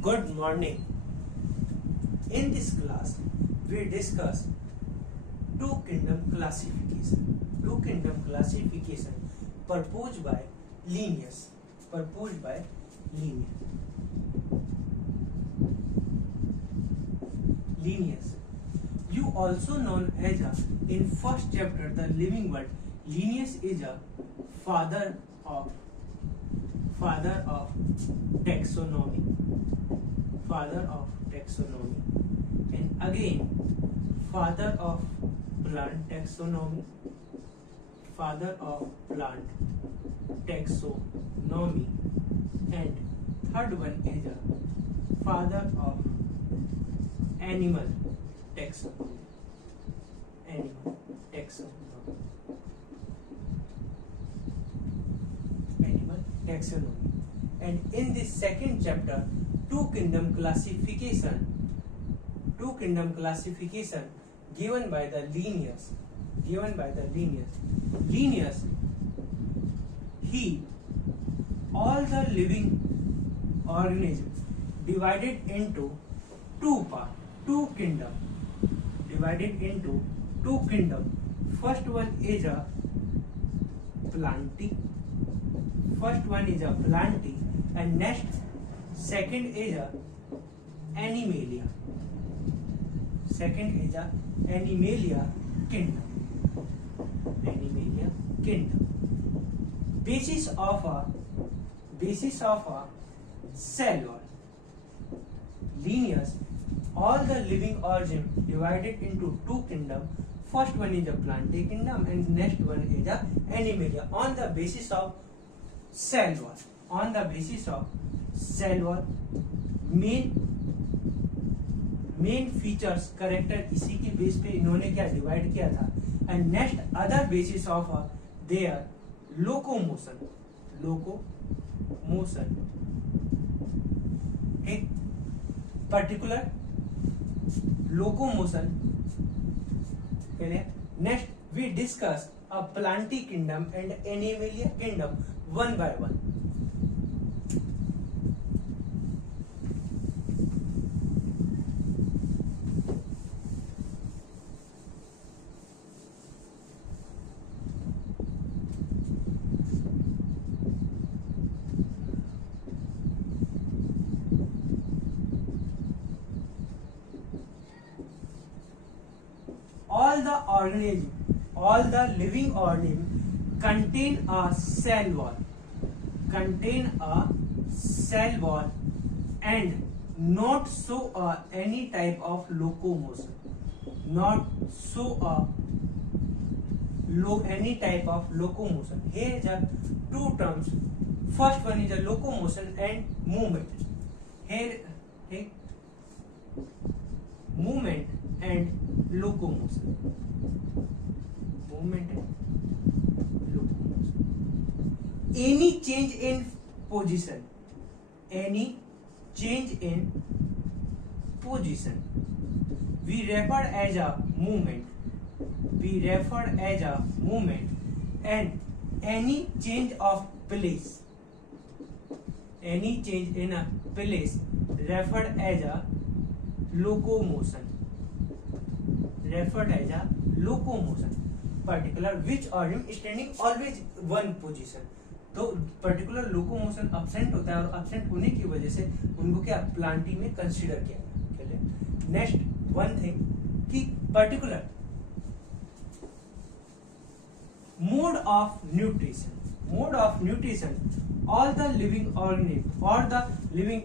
Good morning. In this class, we discuss two kingdom classification. Two kingdom classification proposed by Linnaeus. Proposed by Linnaeus. You also known as in first chapter the living world. Linnaeus is a father of taxonomy. Father of taxonomy, and again father of plant taxonomy. Father of plant taxonomy, and third one is a father of animal taxonomy. Animal taxonomy. Animal taxonomy. And in this second chapter, two kingdom classification given by the Linnaeus. Linnaeus, he all the living organisms divided into two parts, two kingdom. First one is a plantae. And next second is a animalia. Kingdom. Basis of a cell wall. Linnaeus, all the living organisms divided into two kingdom. First one is a plantae kingdom and next one is a animalia on the basis of cell wall. Main features character इसी के base पे इन्होंने क्या divide किया था. And next other basis of their locomotion. एक particular locomotion. Next we discuss a plantae kingdom and animalia kingdom one by one. All the living organisms contain a cell wall and not show any type of locomotion. Here is a two terms. First one is a locomotion and movement. Here movement and locomotion. Any change in position. We refer as a movement. And any change of place. Any change in a place referred as a locomotion. Particular which organism standing always one position. तो particular locomotion absent होता है और absent होने की वजह से उनको क्या प्लांटी में कंसीडर किया गया. नेक्स्ट वन थिंग कि particular mode of nutrition. all the living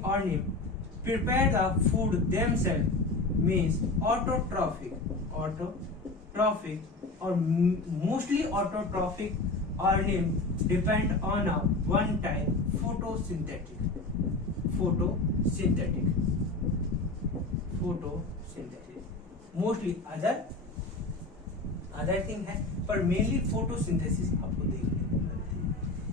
organism prepare the food themselves means autotrophic or mostly autotrophic organism depend on a one type photosynthetic. Mostly other thing है पर mainly photosynthesis आपको देखने को मिलती है.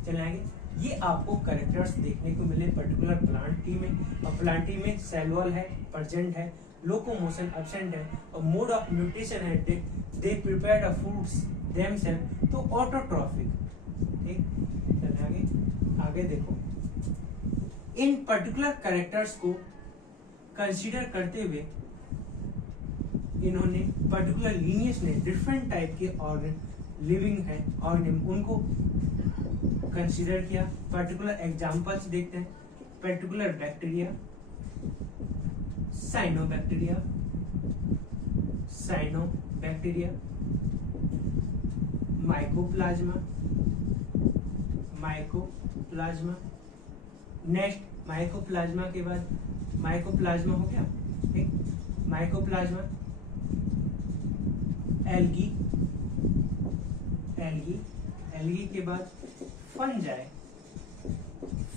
चलिए आगे. ये आपको कैरेक्टर्स देखने को मिले पर्टिकुलर प्लांटी में. और प्लांटी में सेल वॉल है, प्रेजेंट है, लोकोमोशन एब्सेंट है और मोड ऑफ न्यूट्रिशन है. They prepare the foods themselves. तो ऑटोट्रॉफिक. ठीक. चलिए आगे देखो. इन पर्टिकुलर कैरेक्टर्स को कंसीडर करते हुए इन्होंने पर्टिकुलर लीनियस ने डिफरेंट टाइप के ऑर्गन लिविंग है ऑर्गेनिज्म उनको कंसीडर किया। पर्टिकुलर एग्जांपल्स देखते हैं। Particular bacteria, cyanobacteria, mycoplasma, next mycoplasma के बाद माइकोप्लाज्मा हो गया, ठीक। माइकोप्लाज्मा, एल्गी के बाद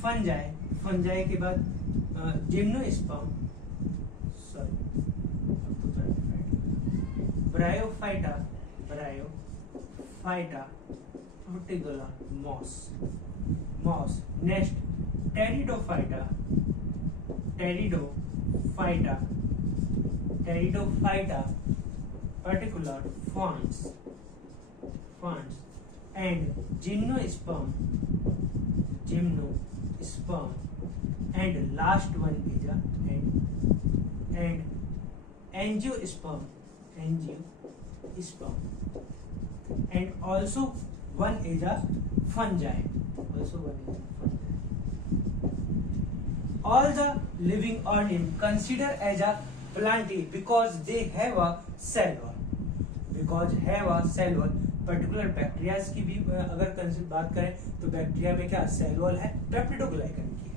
फंजाई के बाद gymnosperm, bryophyta, particular moss, next pteridophyta, particular ferns and gymnosperm and last one is and angiosperm and also one is a fungi. All the living organisms considered as a plantae because they have a cell wall. Particular bacteria की भी अगर बात करें तो bacteria में क्या cell wall है, peptidoglycan की है।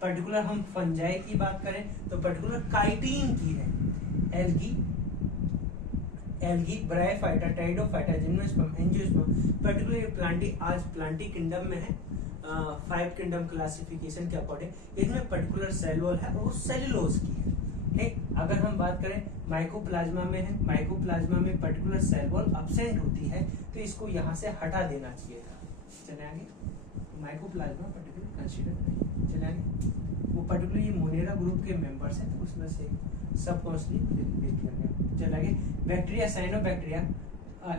पर्टिकुलर हम फंजाई की बात करें तो पर्टिकुलर काइटिन की है। Algae, bryophyta, pteridophyta, gymnosperm, angiosperm, particular Plantae आज प्लांटी किंगडम में है। 5 किंगडम क्लासिफिकेशन के अकॉर्डिंग इसमें पर्टिकुलर सेल वॉल है और वो सेलुलोज की है, ठीक। अगर हम बात करें माइकोप्लाज्मा में पर्टिकुलर सेल वॉल अब्सेंट होती है तो इसको यहाँ से हटा देना चाहिए था। चले आगे, माइकोप्लाज्मा पर्टिकुलर कंसीडर नहीं। चले आगे, वो पर्टिकुलर ये मोनेरा ग्रुप के मेंबर्स हैं तो उसमें से सब कॉन्स्टली देख लिया गया। चले आगे, बैक्टीरिया, साइनोबैक्टीरिया,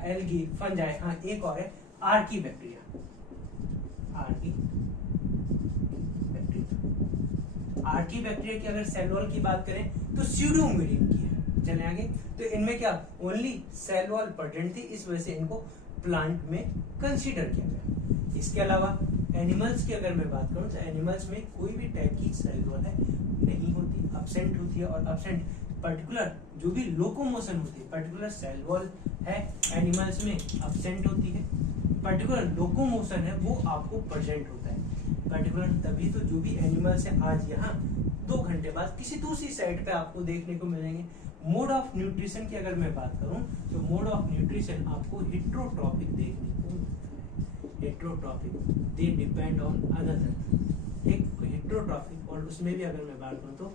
एल्गी, फंजाई, हाँ एक और है आर्की बैक्टीरिया की अगर सेल वॉल की बात करें तो स्यूडोमीरियम की है। चले आगे, तो इनमें क्या ओनली सेल वॉल प्रेजेंट थी, इस वजह से इनको प्लांट में कंसीडर किया गया। इसके अलावा एनिमल्स की अगर मैं बात करूं तो एनिमल्स में कोई भी टाइप की सेल वॉल है नहीं होती, अब्सेंट होती है। और अब्सेंट पर्टिकुलर जो भी लोकोमोशन होती है, पर्टिकुलर सेल वॉल है एनिमल्स में अब्सेंट होती है। पर्टिकुलर लोकोमोशन है वो आपको प्रेजेंट होता है। पर्टिकुलर तभी तो जो भी एनिमल्स है आज यहाँ 2 घंटे बाद किसी दूसरी साइड पे आपको देखने को मिलेंगे। मोड ऑफ न्यूट्रिशन की अगर मैं बात करूं तो मोड ऑफ न्यूट्रिशन आपको हेट्रोट्रॉपिक देखने को मिलता है। Heterotrophic, they depend on another, ठीक। हेट्रोट्रॉपिक, और उसमें भी अगर मैं बात करूं तो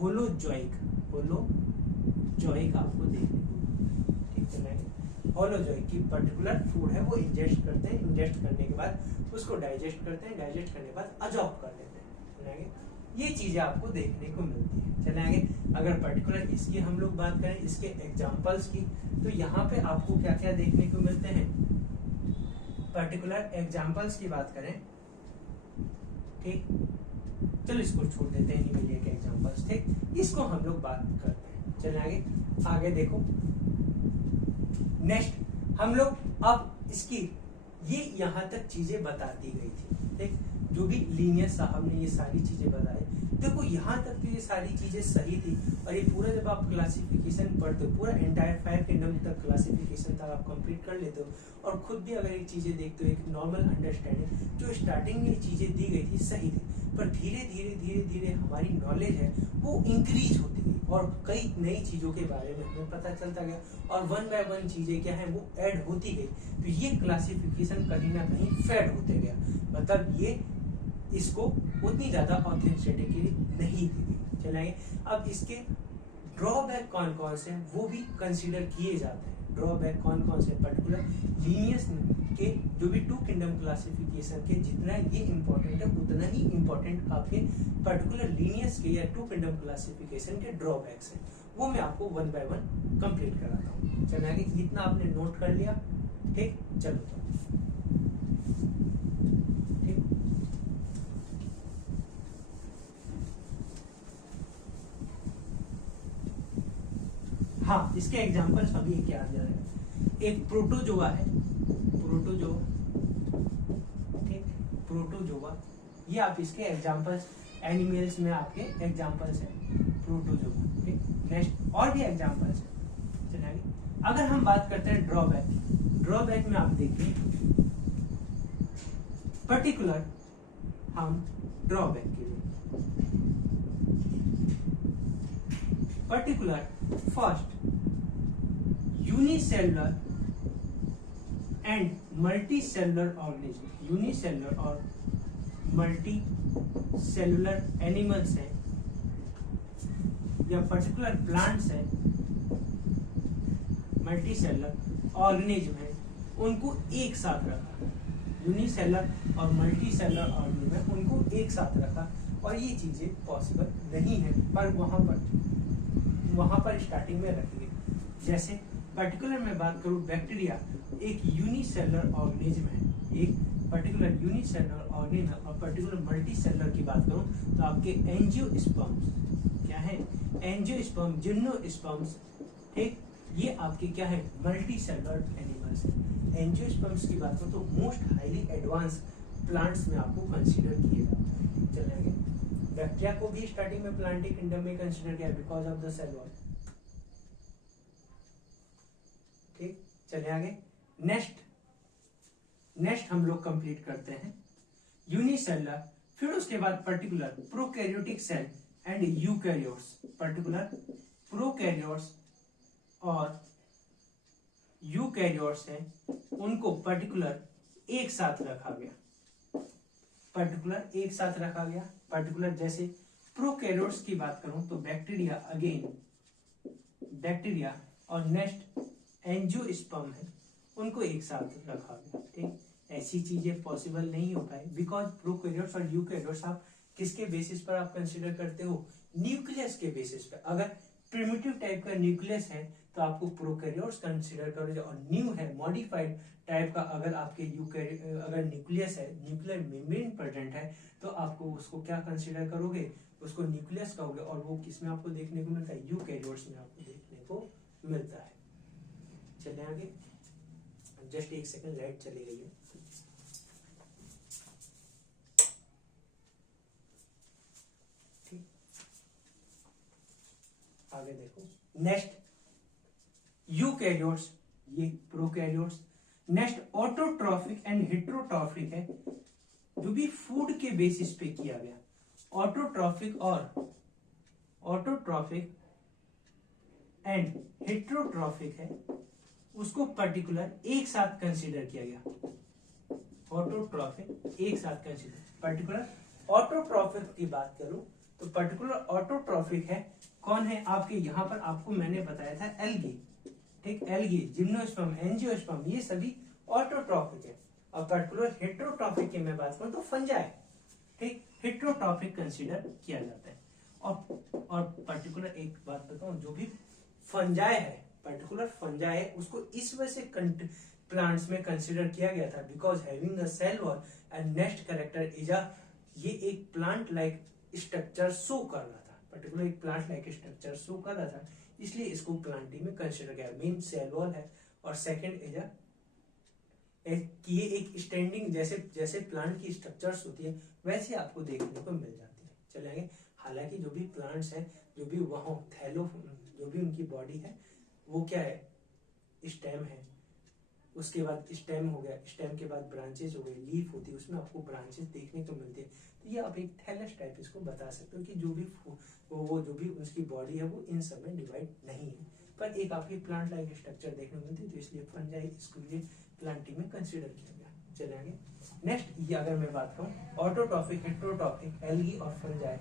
होलोजॉइक आपको देखने को, ठीक है। होलोजॉइक की पर्टिकुलर फूड है वो इंजेस्ट करते हैं, इंजेस्ट करने के बाद उसको डाइजेस्ट करते हैं, डाइजेस्ट करने के बाद अजॉर्ब कर लेते हैं। चलेंगे, ये चीजें आपको देखने को मिलती है। चलेंगे, अगर पर्टिकुलर इसकी हम लोग बात करें, इसके एग्जांपल्स की, तो यहाँ पे आपको क्या क्या देखने को मिलते हैं। पर्टिकुलर एग्जांपल्स की बात करें, ठीक, चलो इसको छोड़ देते हैं एनीमिलिया के एग्जांपल्स, ठीक। इसको हम लोग बात करते हैं। चलें आगे देखो। नेक्स्ट हम लोग अब इसकी ये यहाँ तक चीजें बता दी गई थी, ठीक। जो भी लीनियर साहब ने ये सारी चीजें बताई, देखो यहाँ तक तो ये सारी चीजें सही थी। और ये पूरा जब आप क्लासिफिकेशन पढ़ते हो, पूरा एंटायर 5 किंगडम तक क्लासिफिकेशन तक आप कंप्लीट कर लेते हो और खुद भी अगर ये चीजें देखते हो, एक नॉर्मल अंडरस्टैंडिंग, जो स्टार्टिंग में ये चीजें दी गई थी सही थी, पर धीरे धीरे हमारी नॉलेज है वो इंक्रीज होती गई और कई नई चीजों के बारे में हमें पता चलता गया और 1 बाय 1 चीजें क्या है वो ऐड होती गई। तो ये क्लासिफिकेशन कहीं ना कहीं फेड होते गया, मतलब ये इसको उतनी ज्यादा ऑथेंटिसिटी नहीं दी गई। चलाएंगे, अब इसके ड्रॉबैक कौन कौन से वो भी कंसीडर किए जाते हैं। ड्रॉबैक कौन कौन से, पर्टिकुलर लीनियस के जो भी 2 किंगडम क्लासिफिकेशन के जितना ये इंपॉर्टेंट है उतना ही इंपॉर्टेंट आपके पर्टिकुलर लीनियस के या 2 किंगडम क्लासिफिकेशन के ड्रॉबैक्स हैं, वो मैं आपको 1 बाय 1 कंप्लीट कराता हूँ। चलिए आगे, इतना आपने नोट कर लिया, ठीक। चलो ठीक, हाँ, इसके एग्जांपल्स अभी एक याद आ रहे हैं। एक प्रोटोजोआ है, प्रोटोजोआ, ठीक, प्रोटोजोआ, ये आप इसके एग्जांपल्स एनिमल्स में आपके एग्जांपल्स हैं प्रोटोजोआ, ठीक। नेक्स्ट और भी एग्जांपल्स हैं। चलिए अगर हम बात करते हैं ड्रॉबैक, ड्रॉबैक में आप देखिए पर्टिकुलर हम ड्रॉबैक के लिए particular first unicellular and multi cellular organism, unicellular और मल्टी सेलुलर एनिमल्स हैं या पर्टिकुलर प्लांट्स हैं, मल्टी सेलुलर ऑर्गेनिज्म है, उनको एक साथ रखा, यूनिसेलुलर और मल्टी सेलुलर ऑर्गेनिज्म है, उनको एक साथ रखा, और ये चीजें पॉसिबल नहीं है, पर वहां पर स्टार्टिंग में रखी गई। जैसे पर्टिकुलर में बात करूं, बैक्टीरिया एक यूनिसेलुलर ऑर्गेनिज्म है, एक पर्टिकुलर यूनिसेलुलर ऑर्गेनिज्म, और पर्टिकुलर मल्टी सेलुलर की बात करूं तो आपके एंजियोस्पर्म्स क्या है, एंजियोस्पर्म, जिम्नोस्पर्म्स, ठीक, ये आपके क्या है, मल्टी सेलुलर एनिमल्स है। एंजियोस्पर्म्स की बात करूं तो मोस्ट हाईली एडवांस प्लांट्स में आपको कंसीडर किए जाते हैं। चलेंगे बैक्टीरिया को भी स्टार्टिंग में प्लांटिक किंगडम में कंसीडर किया because of the cell wall, ठीक। चलिए आगे, नेक्स्ट हम लोग कंप्लीट करते हैं यूनिसेलुलर, फिर उसके बाद particular prokaryotic cell and eukaryotes, particular prokaryotes और यूकैरियोट्स हैं, उनको पर्टिकुलर एक साथ रखा गया, पर्टिकुलर एक साथ रखा गया। पर्टिकुलर जैसे प्रोकैरियोट्स की बात करूं तो बैक्टीरिया, अगेन बैक्टीरिया, और नेक्स्ट एंजियोस्पर्म है, उनको एक साथ रखा गया, ठीक। ऐसी चीजें पॉसिबल नहीं हो पाए बिकॉज प्रोकैरियोट्स और यूकैरियोट्स आप किसके बेसिस पर आप कंसीडर करते हो, न्यूक्लियस के बेसिस पर। अगर प्रिमिटिव टाइप का न्यूक्लियस है तो आपको प्रोकैरियोट्स कंसीडर करोगे, और न्यू है मॉडिफाइड टाइप का अगर आपके अगर न्यूक्लियस है, न्यूक्लियर मेम्ब्रेन प्रेजेंट है, तो आपको उसको क्या कंसीडर करोगे, उसको न्यूक्लियस कहोगे, और वो किसमें आपको देखने को मिलता है, यूकैरियोट्स में आपको देखने को मिलता है। चलिए आगे, जस्ट एक सेकंड, लाइट चली गई है। ठीक, आगे देखो, नेक्स्ट यूकैरियोट्स, ये prokaryotes. Next autotrophic and heterotrophic है, जो भी फूड के बेसिस पे किया गया। ऑटोट्रॉफिक एंड हेटेरोट्रॉफिक है, उसको पर्टिकुलर एक साथ कंसीडर किया गया। ऑटोट्रॉफिक एक साथ कंसीडर, पर्टिकुलर ऑटोट्रॉफिक की बात करूं तो पर्टिकुलर ऑटोट्रॉफिक है, कौन है आपके यहाँ पर, आपको मैंने बताया था एल्गी, ठीक, एल्गी, जिम्नोस्पर्म, एंजियोस्पर्म, ये सभी ऑटोट्रॉफिक है। और पर्टिकुलर हेटेरोट्रॉफिक की मैं बात करूं तो फंजाई, ठीक, हेटेरोट्रॉफिक कंसीडर किया जाता है। और पर्टिकुलर एक बात बताऊं, जो भी फंजाई है, पर्टिकुलर फंजाई है, उसको इस वजह से प्लांट्स में कंसीडर किया गया था because having a cell wall and next character is a, ये एक प्लांट लाइक स्ट्रक्चर शो कर रहा था, पर्टिकुलर एक प्लांट लाइक स्ट्रक्चर शो कर रहा था, इसलिए इसको प्लांटिंग में कंसीडर किया। मेन सेल वॉल है, और सेकंड इज अ, ये एक स्टैंडिंग, जैसे प्लांट की स्ट्रक्चर्स होती है वैसे आपको देखने को मिल जाती है। चलेंगे, हालांकि जो भी प्लांट्स हैं, जो भी वहां थैलो, जो भी उनकी बॉडी है वो क्या है, स्टेम है, उसके बाद स्टेम हो गया, स्टेम के बाद ब्रांचेस हो गए, लीफ होती है, उसमें आपको ब्रांचेस देखने को मिलती है। तो ये आप एक थैलस टाइप इसको बता सकते हो कि जो भी वो जो भी उसकी बॉडी है वो इन सब में डिवाइड नहीं है, पर एक आपकी प्लांट लाइक स्ट्रक्चर देखने को मिलती है, तो इसलिए फंजाई इसको लिए प्लांटिंग में कंसीडर किया गया। चले आगे, नेक्स्ट ये अगर मैं बात करूं ऑटोट्रॉफिक, हेटेरोट्रॉफिक, एल्गी और फंजाई,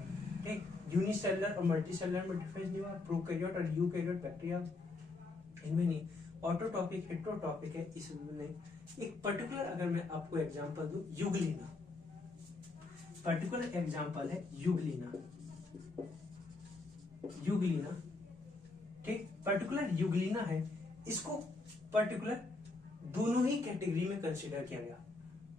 ठीक, यूनिसेलुलर और मल्टीसेलुलर में डिफरेंस नहीं हुआ, प्रोकैरियोट और यूकैरियोट बैक्टीरिया इनमें नहीं, ऑटोट्रॉफिक हेटेरोट्रॉफिक है इसमें। एक पर्टिकुलर अगर मैं आपको एग्जांपल दूं, यूग्लिना, पर्टिकुलर एग्जांपल है यूग्लिना, ठीक, पर्टिकुलर यूग्लिना है, इसको पर्टिकुलर दोनों ही कैटेगरी में कंसीडर किया गया,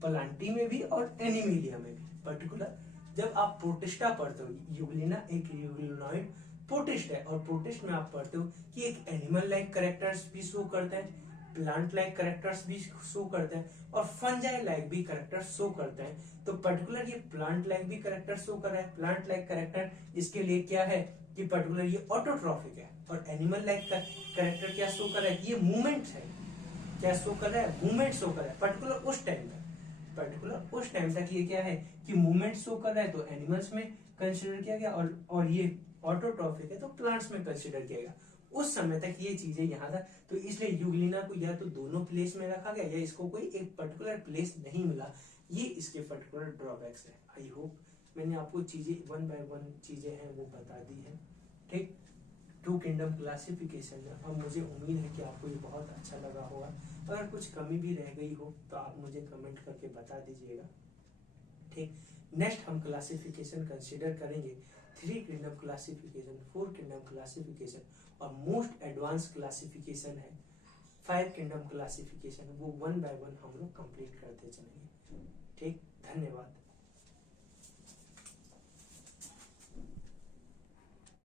प्लांटी में भी और एनिमेलिया में भी। पर्टिकुलर जब आप प्रोटिस्टा पढ़ते हो, यूग्लिना एक यूग्लिनॉइड प्रोटिस्ट है, और प्रोटिस्ट में आप पढ़ते हो कि एक एनिमल लाइक कैरेक्टर्स भी शो करते हैं, प्लांट लाइक कैरेक्टर्स भी शो करते हैं, और फंजाई लाइक भी कैरेक्टर्स शो करते हैं। तो पर्टिकुलर ये प्लांट लाइक भी कैरेक्टर शो कर रहा है। प्लांट लाइक कैरेक्टर इसके लिए क्या है कि पर्टिकुलर ये ऑटोट्रॉफिक है, और एनिमल लाइक कैरेक्टर क्या शो कर रहा है, ये मूवमेंट है। क्या शो कर रहा है, मूवमेंट शो कर रहा है पर्टिकुलर उस टाइम तक, पर्टिकुलर उस टाइम तक ये क्या है कि मूवमेंट शो कर रहा है, तो एनिमल्स में कंसिडर किया गया, और ये ऑटोट्रॉफिक है तो प्लांट्स में कंसिडर किया गया। उस समय तक ये चीजें यहाँ था, तो इसलिए यूग्लिना को या तो दोनों प्लेस में रखा गया या इसको कोई एक पर्टिकुलर प्लेस नहीं मिला। ये इसके पर्टिकुलर ड्रॉबैक्स है। आई होप मैंने आपको चीजें वन बाय वन चीजें हैं वो बता दी है। ठीक, टू किंगडम क्लासिफिकेशन में अब मुझे उम्मीद है कि आपको ये बहुत अच्छा लगा होगा। अगर कुछ कमी भी रह गई हो तो आप मुझे कमेंट करके बता दीजिएगा। ठीक, नेक्स्ट हम क्लासिफिकेशन कंसीडर करेंगे 3 किंगडम क्लासिफिकेशन, 4 किंगडम क्लासिफिकेशन, और मोस्ट एडवांस क्लासिफिकेशन है 5 किंगडम क्लासिफिकेशन। वो वन बाय वन हम लोग कंप्लीट करते चलेंगे। ठीक, धन्यवाद।